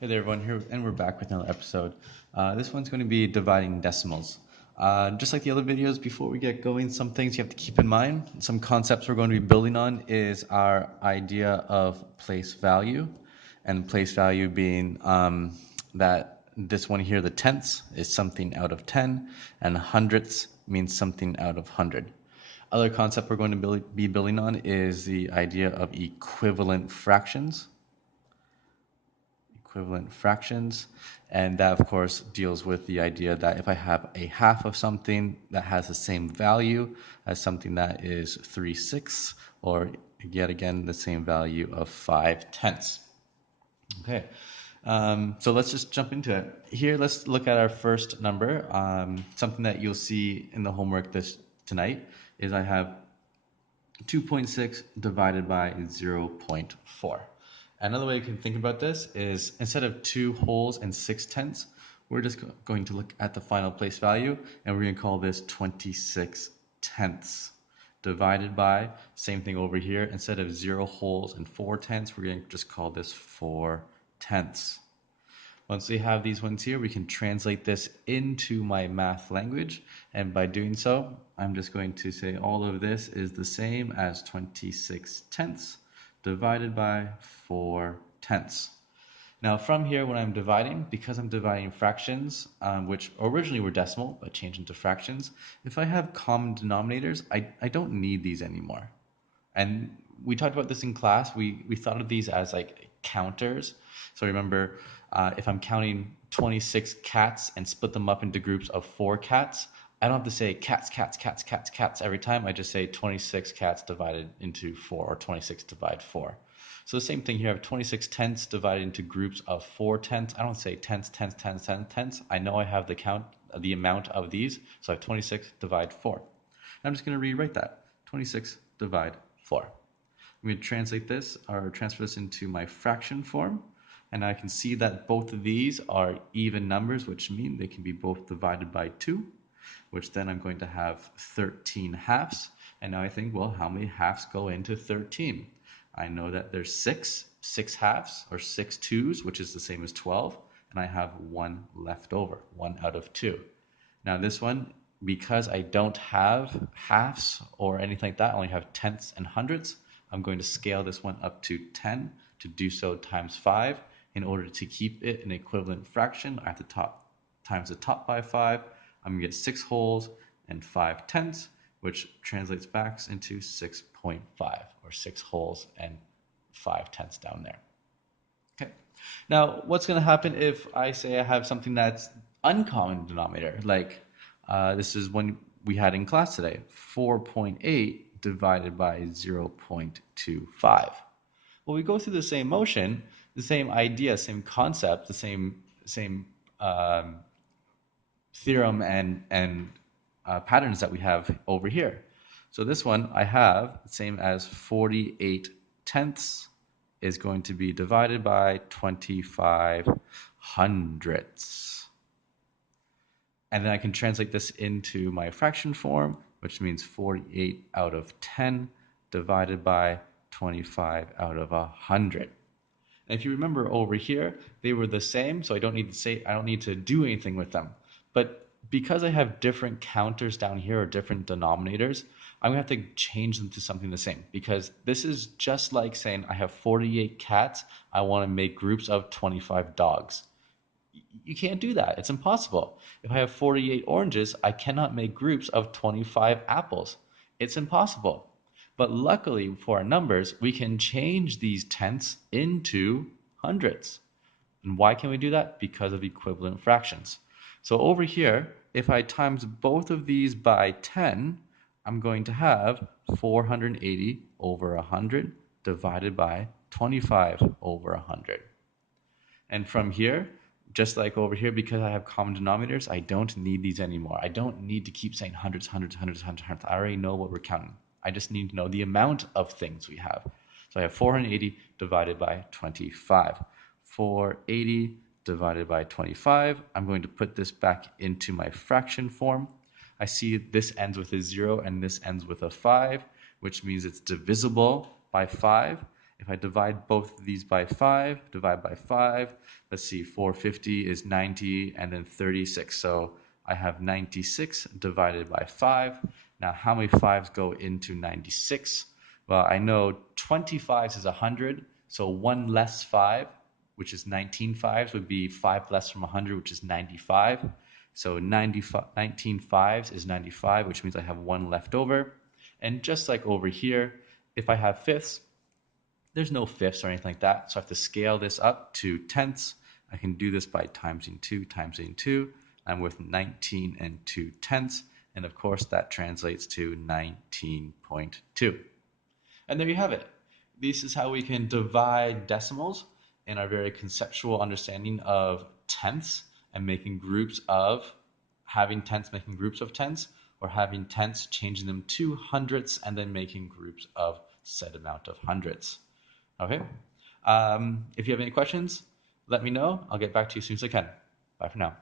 Hey there, everyone. Here, and we're back with another episode. This one's going to be dividing decimals. Just like the other videos, before we get going, some things you have to keep in mind. Some concepts we're going to be building on is our idea of place value, and place value being that this one here, the tenths, is something out of 10, and hundredths means something out of 100. Other concept we're going to be building on is the idea of equivalent fractions equivalent fractions. And that, of course, deals with the idea that if I have a half of something that has the same value as something that is 3/6, or yet again, the same value of 5/10. Okay, so let's just jump into it. Here, let's look at our first number. Something that you'll see in the homework this tonight is I have 2.6 divided by 0.4. Another way you can think about this is instead of 2 wholes and 6/10, we're just going to look at the final place value, and we're going to call this 26/10 divided by, same thing over here, instead of 0 wholes and 4/10, we're going to just call this 4/10. Once we have these ones here, we can translate this into my math language. And by doing so, I'm just going to say all of this is the same as 26/10 divided by 4/10. Now from here, when I'm dividing, because I'm dividing fractions, which originally were decimal, but changed into fractions, if I have common denominators, I don't need these anymore. And we talked about this in class. We thought of these as like counters. So remember, if I'm counting 26 cats and split them up into groups of 4 cats, I don't have to say cats, cats, cats, cats, cats every time. I just say 26 cats divided into 4, or 26 divide 4. So the same thing here. I have 26 tenths divided into groups of 4/10. I don't say tenths, tenths, tenths, tenths, tenths. I know I have the amount of these. So I have 26 divide 4. I'm just going to rewrite that. 26 divide 4. I'm going to translate this or transfer this into my fraction form. And I can see that both of these are even numbers, which mean they can be both divided by 2, which then I'm going to have 13 halves. And now I think, well, how many halves go into 13? I know that there's 6 halves, or 6 twos, which is the same as 12. And I have 1 left over, 1 out of 2. Now this one, because I don't have halves or anything like that, I only have tenths and hundredths, I'm going to scale this one up to 10 to do so times 5. In order to keep it an equivalent fraction, I have to times the top by 5. I'm going to get 6 wholes and 5/10, which translates back into 6.5, or 6 wholes and 5/10 down there. Okay. Now, what's going to happen if I say I have something that's uncommon denominator? Like this is one we had in class today, 4.8 divided by 0.25. Well, we go through the same motion, the same idea, same concept, the same theorem and patterns that we have over here. So this one I have the same as 48 tenths is going to be divided by 25 hundredths. And then I can translate this into my fraction form, which means 48 out of 10 divided by 25 out of 100. And if you remember over here, they were the same, so I don't need to do anything with them. But because I have different counters down here, or different denominators, I'm gonna have to change them to something the same, because this is just like saying I have 48 cats, I want to make groups of 25 dogs. You can't do that. It's impossible. If I have 48 oranges, I cannot make groups of 25 apples. It's impossible. But luckily for our numbers, we can change these tenths into hundredths. And why can we do that? Because of equivalent fractions. So over here, if I times both of these by 10, I'm going to have 480 over 100 divided by 25 over 100. And from here, just like over here, because I have common denominators, I don't need these anymore. I don't need to keep saying hundreds, hundreds, hundreds, hundreds, hundreds. I already know what we're counting. I just need to know the amount of things we have. So I have 480 divided by 25. 480 divided by 25. I'm going to put this back into my fraction form. I see this ends with a 0 and this ends with a 5, which means it's divisible by 5. If I divide both of these by 5, divide by 5, let's see, 450 is 90 and then 36. So I have 96 divided by 5. Now, how many 5s go into 96? Well, I know 25 is 100, so one less 5, which is 19 5s, would be 5 less from 100, which is 95. So 19 5s is 95, which means I have one left over. And just like over here, if I have fifths, there's no fifths or anything like that. So I have to scale this up to tenths. I can do this by timesing 2, timesing 2. I'm with 19 and 2 tenths. And of course, that translates to 19.2. And there you have it. This is how we can divide decimals in our very conceptual understanding of tenths and making groups of, having tenths making groups of tenths, or having tenths changing them to hundredths and then making groups of said amount of hundredths. Okay? If you have any questions, let me know. I'll get back to you as soon as I can. Bye for now.